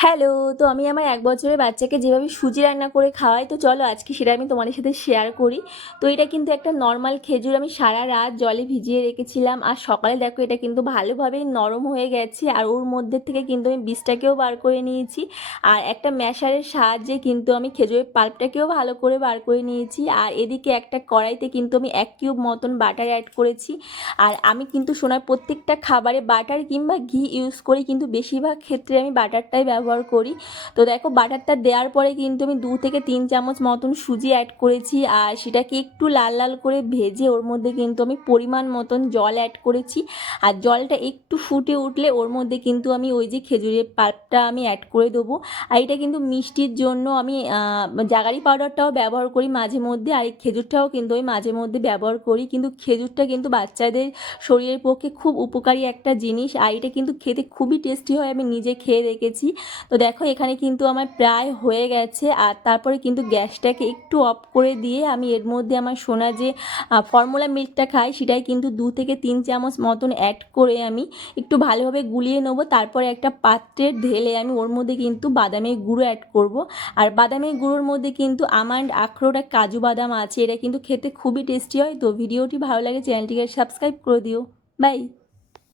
Hello. তো আমি আমার ১ বছরের বাচ্চাকে যেভাবে সুজি রান্না করে খাওয়াই, তো চলো আজকে সেটা আমি তোমাদের সাথে শেয়ার করি। তো এটা কিন্তু একটা নরমাল খেজুর আমি সারা রাত জলে ভিজিয়ে রেখেছিলাম, আর সকালে দেখো এটা কিন্তু ভালোভাবেই নরম হয়ে গেছে, আর ওর মধ্যে থেকে কিন্তু আমি বীজটাকেও বার করে নিয়েছি, আর একটা ম্যাশারের সাহায্যে কিন্তু আমি খেজুরের পাল্পটাকেও ভালো করে বার করে নিয়েছি। আর এদিকে একটা কড়াইতে কিন্তু আমি ১ কিউব মতন বাটার অ্যাড করেছি। আর আমি কিন্তু সোনার প্রত্যেকটা খাবারে বাটার কিংবা ঘি ইউজ করি, কিন্তু বেশিরভাগ ক্ষেত্রে আমি বাটারটাই ব্যবহার করি। তো দেখো বাটারটা দেওয়ার পরে কিন্তু আমি 2 থেকে 3 চামচ মতন সুজি অ্যাড করেছি, আর সেটাকে একটু লাল লাল করে ভেজে ওর মধ্যে কিন্তু আমি পরিমাণ মতন জল অ্যাড করেছি। আর জলটা একটু ফুটে উঠলে ওর মধ্যে কিন্তু আমি ওই যে খেজুরের পাল্পটা আমি অ্যাড করে দেবো। আর এটা কিন্তু মিষ্টির জন্য আমি জাগারি পাউডারটাও ব্যবহার করি মাঝে মধ্যে, আর এই খেজুরটাও কিন্তু আমি মাঝে মধ্যে ব্যবহার করি। কিন্তু খেজুরটা কিন্তু বাচ্চাদের শরীরের পক্ষে খুব উপকারী একটা জিনিস, আর এটা কিন্তু খেতে খুবই টেস্টি হয়, আমি নিজে খেয়ে দেখেছি। তো দেখো এখানে কিন্তু আমার প্রায় হয়ে গেছে, আর তারপরে কিন্তু গ্যাসটাকে একটু অফ করে দিয়ে আমি এর মধ্যে আমার সোনা যে ফর্মুলা মিল্কটা খাই সেটাই কিন্তু 2 থেকে 3 চামচ মতন অ্যাড করে আমি একটু ভালোভাবে গুলিয়ে নেবো। তারপরে একটা পাত্রে ঢেলে আমি ওর মধ্যে কিন্তু বাদামের গুঁড়ো অ্যাড করব। আর বাদামের গুঁড়োর মধ্যে কিন্তু আমন্ড, আখরোট আর কাজু বাদাম আছে, এটা কিন্তু খেতে খুবই টেস্টি হয়। তো ভিডিওটি ভালো লাগে চ্যানেলটিকে সাবস্ক্রাইব করে দিও। বাই।